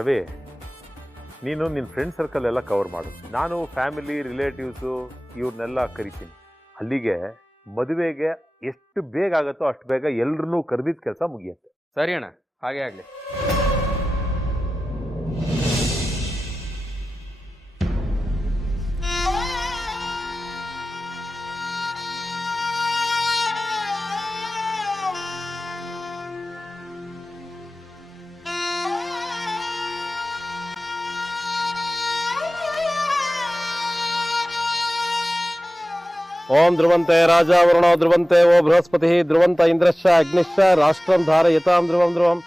ರವಿ, ನೀನು ನಿನ್ನ friend circle ಎಲ್ಲ ಕವರ್ ಮಾಡು. ನಾನು ಫ್ಯಾಮಿಲಿ ರಿಲೇಟಿವ್ಸು ಇವ್ರನ್ನೆಲ್ಲ ಕರಿತೀನಿ. ಅಲ್ಲಿಗೆ ಮದುವೆಗೆ ಎಷ್ಟು ಬೇಗ ಆಗುತ್ತೋ ಅಷ್ಟು ಬೇಗ ಎಲ್ರನ್ನೂ ಕರೆದಿದ್ದ ಕೆಲಸ ಮುಗಿಯುತ್ತೆ. ಸರಿ ಅಣ್ಣ, ಹಾಗೆ ಆಗಲಿ. ಓಂ ಧ್ರುವಂತೆ ರಾಜ ವರುಣ ಧ್ರುವಂತೆ ಓ ಬೃಹಸ್ಪತಿ ಧ್ರುವಂತ ಇಂದ್ರಶ್ಚ ಅಗ್ನಿಶ್ಚ ರಾಷ್ಟ್ರಂ ಧಾರಯತಾಂ ಧ್ರುವಂ ಧ್ರುವಂ.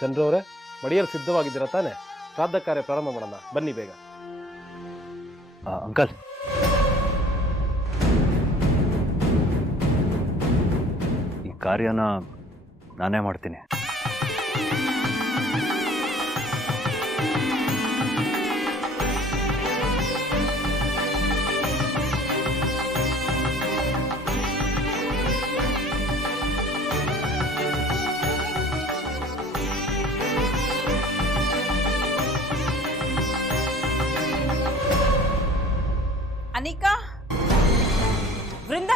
ಚಂದ್ರವ್ರೆ, ಮಡಿಯರು ಸಿದ್ಧವಾಗಿದ್ದೀರಾ ತಾನೆ? ಶ್ರಾದ್ದ ಕಾರ್ಯ ಪ್ರಾರಂಭ ಮಾಡೋಣ, ಬನ್ನಿ ಬೇಗ. ಅಂಕಲ್, ಈ ಕಾರ್ಯನ ನಾನೇ ಮಾಡ್ತೀನಿ. ಅನಿಕಾ, ವೃಂದ.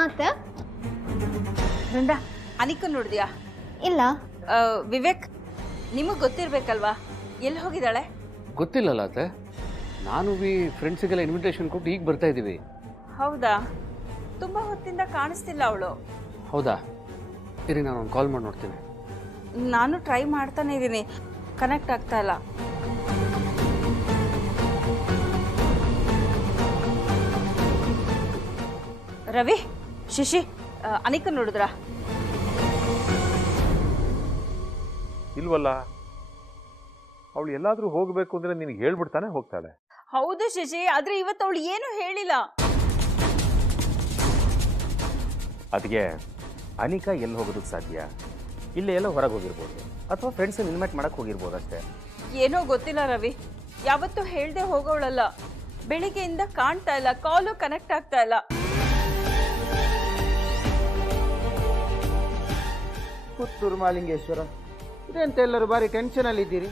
ಆತ ವೃಂದ, ಅನಿಕಾ ನೋಡಿದ್ಯಾ? ಇಲ್ಲ. ವಿವೇಕ್, ನಿಮಗೆ ಗೊತ್ತಿರ್ಬೇಕಲ್ವಾ, ಎಲ್ಲಿ ಹೋಗಿದ್ದಾಳೆ? ಗೊತ್ತಿಲ್ಲಲ್ಲ ಅತ್ತೆ, ನಾನು ಫ್ರೆಂಡ್ಸಿಗೆಲ್ಲ ಇನ್ವಿಟೇಷನ್ ಕೊಟ್ಟು ಈಗ ಬರ್ತಾ ಇದ್ದೀವಿ. ಹೌದಾ? ತುಂಬ ಹೊತ್ತಿಂದ ಕಾಣಿಸ್ತಿಲ್ಲ ಅವಳು. ಹೌದಾ? ಇರಿ, ನಾನು ಒಂದು ಕಾಲ್ ಮಾಡಿ ನೋಡ್ತೀನಿ. ನಾನು ಟ್ರೈ ಮಾಡ್ತಾನೆ ಇದ್ದೀನಿ, ಕನೆಕ್ಟ್ ಆಗ್ತಾ ಇಲ್ಲ. ರವಿ, ಶಿಶಿ, ಅನಿಕಾ ನೋಡಿದ್ರಾ? ಇಲ್ವಲ್ಲ. ಅವಳು ಎಲ್ಲಾದ್ರೂ ಹೋಗಬೇಕು ಅಂದ್ರೆ ನಿನಗೆ ಹೇಳ್ಬಿಡ್ತಾನೆ ಹೋಗ್ತಾಳೆ. ಹೌದು ಶಿಶಿ, ಆದ್ರೆ ಇವತ್ತು ಅವಳು ಏನು ಹೇಳಿಲ್ಲ. ಅದಕ್ಕೆ ಅನಿಕಾ ಎಲ್ಲಿ ಹೋಗೋದಕ್ಕೆ ಸಾಧ್ಯ? ಇಲ್ಲೇ ಎಲ್ಲ ಹೊರಗೆ ಹೋಗಿರ್ಬೋದು, ಅಥವಾ ಫ್ರೆಂಡ್ಸ್ ಇನ್ವೈಟ್ ಮಾಡಕ್ಕೆ ಹೋಗಿರ್ಬೋದು ಅಷ್ಟೇ. ಏನೋ ಗೊತ್ತಿಲ್ಲ ರವಿ, ಯಾವತ್ತೂ ಹೇಳ್ದೆ ಹೋಗೋವಳಲ್ಲ. ಬೆಳಿಗ್ಗೆಯಿಂದ ಕಾಣ್ತಾ ಇಲ್ಲ, ಕಾಲು ಕನೆಕ್ಟ್ ಆಗ್ತಾ ಇಲ್ಲ. ಪುತ್ತೂರು ಮಾಲಿಂಗೇಶ್ವರ, ಇದೆಂತ ಎಲ್ಲರೂ ಬಾರಿ ಟೆನ್ಷನಲ್ಲಿ ಇದ್ದೀರಿ?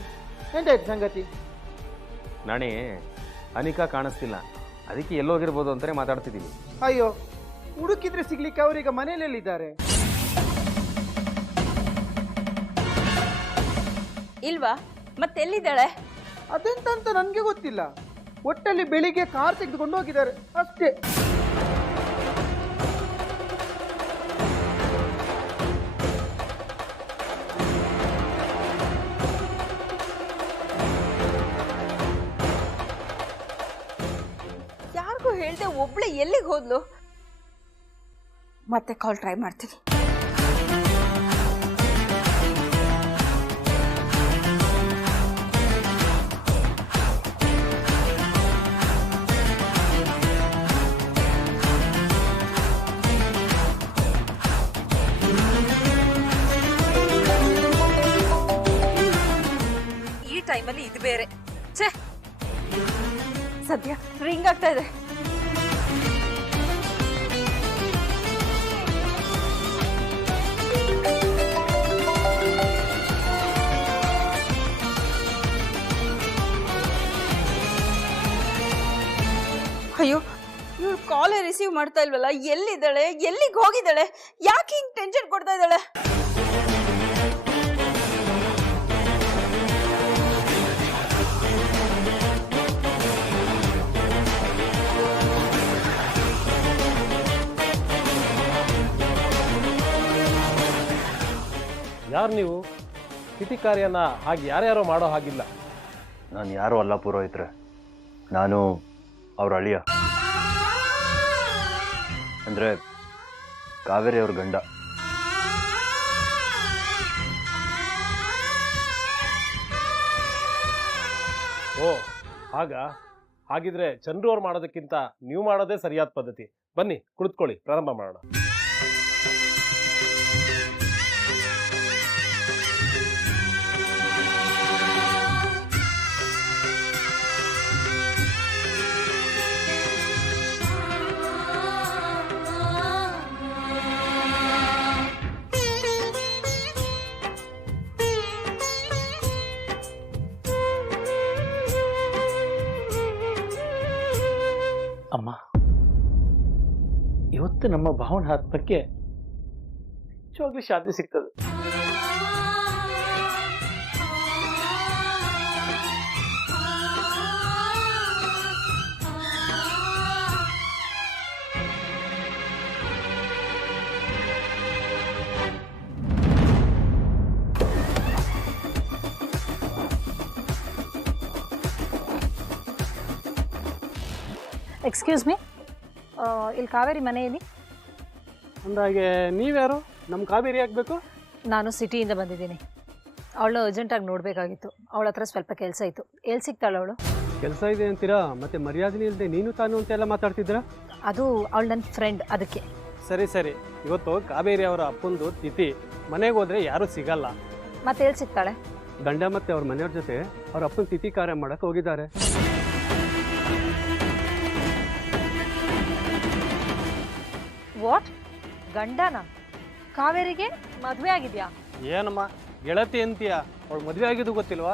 ಎಂತಾಯ್ತು ಸಂಗತಿ? ನಾಣಿ, ಅನಿಕಾ ಕಾಣಿಸ್ತಿಲ್ಲ, ಅದಕ್ಕೆ ಎಲ್ಲೋಗಿರ್ಬೋದು ಅಂತಾನೆ ಮಾತಾಡ್ತಿದ್ದೀವಿ. ಅಯ್ಯೋ, ಹುಡುಕಿದ್ರೆ ಸಿಗ್ಲಿಕ್ಕೆ ಅವರೀಗ ಮನೆಯಲ್ಲಿದ್ದಾರೆ. ಇಲ್ವಾ? ಮತ್ತೆಲ್ಲಿದ್ದಾಳೆ? ಅದೆಂತ ನನಗೆ ಗೊತ್ತಿಲ್ಲ. ಒಟ್ಟಲ್ಲಿ ಬೆಳಿಗ್ಗೆ ಕಾರ್ ತೆಗೆದುಕೊಂಡು ಹೋಗಿದ್ದಾರೆ ಅಷ್ಟೇ. ಯಾರಿಗೂ ಹೇಳ್ದೆ ಒಬ್ಳೆ ಎಲ್ಲಿಗೆ ಹೋದ್ಲು? ಮತ್ತೆ ಕಾಲ್ ಟ್ರೈ ಮಾಡ್ತೀನಿ. ಈ ಟೈಮಲ್ಲಿ ಇದು ಬೇರೆ. ಛೇ, ಸದ್ಯ ರಿಂಗ್ ಆಗ್ತಾ ಇದೆ. ಅಯ್ಯೋ, ಇವಳು ಕಾಲೇ ರಿಸೀವ್ ಮಾಡ್ತಾ ಇಲ್ವಲ್ಲ. ಎಲ್ಲಿದ್ದಾಳೆ? ಎಲ್ಲಿಗೆ ಹೋಗಿದ್ದಾಳೆ? ಯಾಕೆ ಹಿಂಗ್ ಟೆನ್ಷನ್ ಕೊಡ್ತಾ ಇದ್ದಾಳೆ? ಯಾರು ನೀವು? ತಿಥಿ ಕಾರ್ಯನ ಹಾಗೆ ಯಾರ್ಯಾರೋ ಮಾಡೋ ಹಾಗಿಲ್ಲ. ನಾನು ಯಾರೂ ಅಲ್ಲ ಪುರೋಹಿತ್ರೆ, ನಾನು ಅವ್ರ ಅಳಿಯ, ಅಂದರೆ ಕಾವೇರಿ ಅವ್ರ ಗಂಡ. ಓ ಹಾಗಿದ್ರೆ ಚಂದ್ರು ಅವ್ರು ಮಾಡೋದಕ್ಕಿಂತ ನೀವು ಮಾಡೋದೇ ಸರಿಯಾದ ಪದ್ಧತಿ. ಬನ್ನಿ ಕುಳಿತುಕೊಳ್ಳಿ, ಪ್ರಾರಂಭ ಮಾಡೋಣ. ಮತ್ತು ನಮ್ಮ ಭಾವನಾತ್ಮಕ್ಕೆ ನಿಜವಾಗ್ಲೂ ಶಾಂತಿ ಸಿಗ್ತದೆ. ಎಕ್ಸ್ಕ್ಯೂಸ್ ಮೀ, ಇಲ್ಲಿ ಕಾವೇರಿ ಮನೆಯಲ್ಲಿ? ಅಂದಾಗೆ ನೀವ್ಯಾರು? ನಮ್ಮ ಕಾವೇರಿ ಆಗಬೇಕು? ನಾನು ಸಿಟಿಯಿಂದ ಬಂದಿದ್ದೀನಿ. ಅವಳು ಅರ್ಜೆಂಟಾಗಿ ನೋಡಬೇಕಾಗಿತ್ತು. ಅವಳ ಹತ್ರ ಸ್ವಲ್ಪ ಕೆಲಸ ಇತ್ತು. ಎಲ್ಲಿ ಸಿಗ್ತಾಳೆ ಅವಳು? ಕೆಲಸ ಇದೆ ಅಂತೀರಾ, ಮತ್ತೆ ಮರ್ಯಾದೆ ಇಲ್ಲದೆ ನೀನು ತಾನು ಅಂತೆಲ್ಲ ಮಾತಾಡ್ತಿದ್ದೀರಾ? ಅದು ಅವಳು ನನ್ನ ಫ್ರೆಂಡ್, ಅದಕ್ಕೆ. ಸರಿ ಸರಿ, ಇವತ್ತು ಕಾವೇರಿ ಅವರ ಅಪ್ಪಂದು ತಿಥಿ. ಮನೆಗೆ ಹೋದ್ರೆ ಯಾರೂ ಸಿಗಲ್ಲ. ಮತ್ತೆ ಎಲ್ಲಿ ಸಿಗ್ತಾಳೆ? ಗಂಡ ಮತ್ತೆ ಅವ್ರ ಮನೆಯವ್ರ ಜೊತೆ ಅವ್ರ ಅಪ್ಪನ ತಿಥಿ ಕಾರ್ಯ ಮಾಡಕ್ಕೆ ಹೋಗಿದ್ದಾರೆ. ವಾಟ್? ಗಂಡನ? ಕಾವೇರಿಗೆ ಮದುವೆ ಆಗಿದೆಯಾ? ಏನಮ್ಮ ಗೆಳತಿ ಅಂತೀಯ? ಅವಳು ಮದುವೆ ಆಗಿದ್ದು ಗೊತ್ತಿಲ್ವಾ?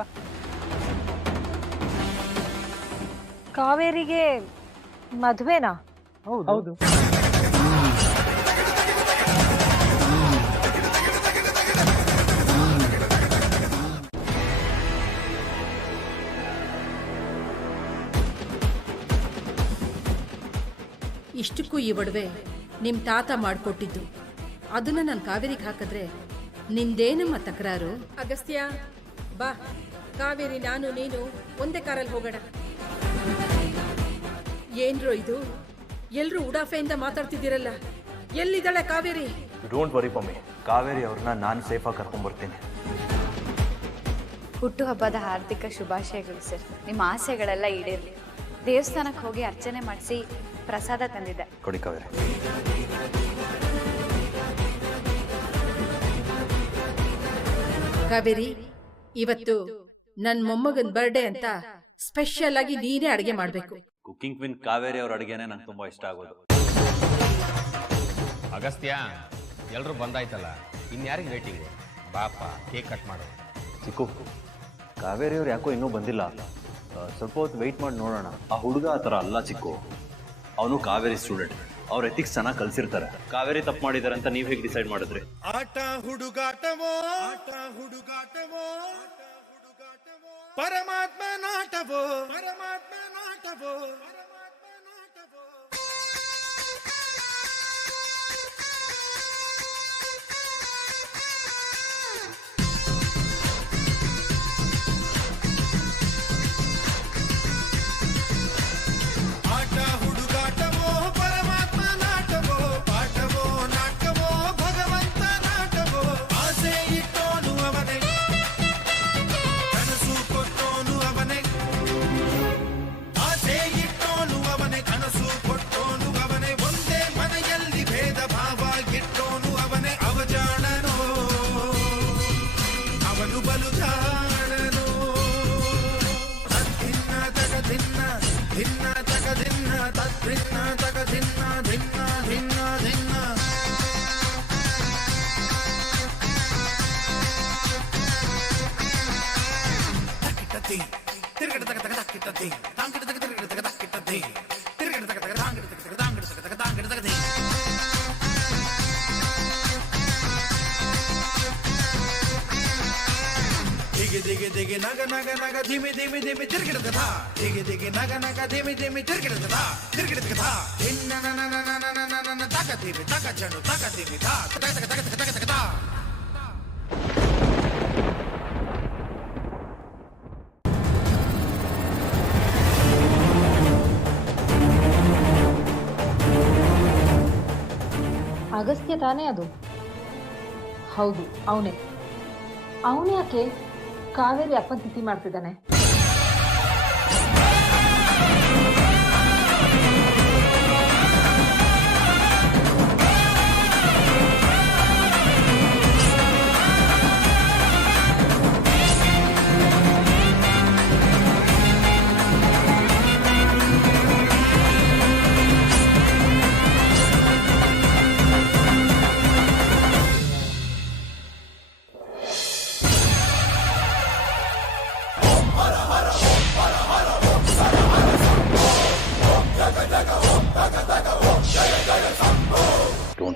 ಕಾವೇರಿಗೆ ಮದುವೆನಾ? ಹೌದು. ಇಷ್ಟಕ್ಕೂ ಈ ಒಡವೆ ನಿಮ್ಮ ತಾತ ಮಾಡಿಕೊಟ್ಟಿದ್ದು. ಅದನ್ನ ನಾನು ಕಾವೇರಿಗೆ ಹಾಕಿದ್ರೆ ನಿಂದೇನಮ್ಮ ತಕರಾರು? ಅಗಸ್ತ್ಯ, ಬಾ, ಕಾವೇರಿ ನಾನು ನೀನು ಒಂದೇ ಕಾರಲ್ಲಿ ಹೋಗೋಣ. ಏನ್ರೋ ಇದು, ಎಲ್ರೂ ಉಡಾಫೆಯಿಂದ ಮಾತಾಡ್ತಿದ್ದೀರಲ್ಲ, ಎಲ್ಲಿದ್ದಾಳೆ Kaveri? Don't worry mummy, Kaveri ಅವ್ರನ್ನ ನಾನು ಸೇಫಾಗಿ ಕರ್ಕೊಂಡ್ಬರ್ತೀನಿ. ಹುಟ್ಟುಹಬ್ಬದ ಹಾರ್ದಿಕ ಶುಭಾಶಯಗಳು ಸರ್. ನಿಮ್ಮ ಆಸೆಗಳೆಲ್ಲ ಈಡೇರಲಿ. ದೇವಸ್ಥಾನಕ್ಕೆ ಹೋಗಿ ಅರ್ಚನೆ ಮಾಡಿಸಿ ಪ್ರಸಾದ ತಂದಿದ್ದೆ. ಕೊಡಿ ಕಾವೇರಿ. ಕಾವೇರಿ, ಇವತ್ತು ನನ್ನ ಮೊಮ್ಮಗನ ಬರ್ಡೇ ಅಂತ ಸ್ಪೆಷಲ್ ಆಗಿ ನೀನೇ ಅಡುಗೆ ಮಾಡಬೇಕು. ಕುಕಿಂಗ್ ಕ್ವೀನ್ ಕಾವೇರಿ ಅವ್ರ ಅಡುಗೆನೇ ನಂಗೆ ತುಂಬಾ ಇಷ್ಟ ಆಗೋದು. ಅಗಸ್ತ್ಯ, ಎಲ್ಲರೂ ಬಂದಾಯ್ತಲ್ಲ, ಇನ್ಯಾರಿಗೆ ವೇಟಿಂಗು? ಬಾಪ, ಕೇಕ್ ಕಟ್ ಮಾಡು. ಚಿಕ್ಕು, ಕಾವೇರಿ ಅವ್ರು ಯಾಕೋ ಇನ್ನೂ ಬಂದಿಲ್ಲ. ಸ್ವಲ್ಪ ಹೊತ್ತು ವೆಯ್ಟ್ ಮಾಡಿ ನೋಡೋಣ. ಆ ಹುಡುಗ ಆ ಥರ ಅಲ್ಲ ಚಿಕ್ಕು, ಅವನು ಕಾವೇರಿ ಸ್ಟೂಡೆಂಟ್. ಅವ್ರ ಎಥಿಕ್ಸ್ ಚೆನ್ನಾಗಿ ಕಲ್ಸಿರ್ತಾರೆ. ಕಾವೇರಿ ತಪ್ಪು ಮಾಡಿದಾರೆ ಅಂತ ನೀವು ಹೇಗೆ ಡಿಸೈಡ್ ಮಾಡಿದ್ರಿ? ಆಟ ಹುಡುಗಾಟವೋ, ಪರಮಾತ್ಮ ನಾಟವೋ, ಪರಮಾತ್ಮ ನಾಟವೋ. ದಿಗಿ ದಿಗಿ ನಗ ನಗ ನಗ ಧಿಮಿ ಧಿಮಿ ಧಿಮಿ ತಿರುಗಿಡದ ದಿಗಿ ದಿಗಿ ನಗ ನಗ ಧಿಮಿ ಧಿಮಿ ತಿರುಗಿಡದ ತಿರುಗಿಡದ ಧಿನ್ನ ನನ ನನ ನನ ನನ ತಕ ಧಿಮಿ ತಕ ಜನು ತಕ ಧಿಮಿ ಧಾ ತಕ ತಕ ತಕ ತಕ ತಕ ಧಾ. ಅಗಸ್ತ್ಯ ತಾನೇ ಅದು? ಹೌದು, ಅವನೇ. ಯಾಕೆ ಕಾವೇರಿ ಅಪ್ಪನ ತಿಥಿ ಮಾಡ್ತಿದ್ದಾನೆ?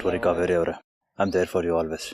ವರಿ ಕಾವೇರಿ ಅವರೇ, I am there for you always.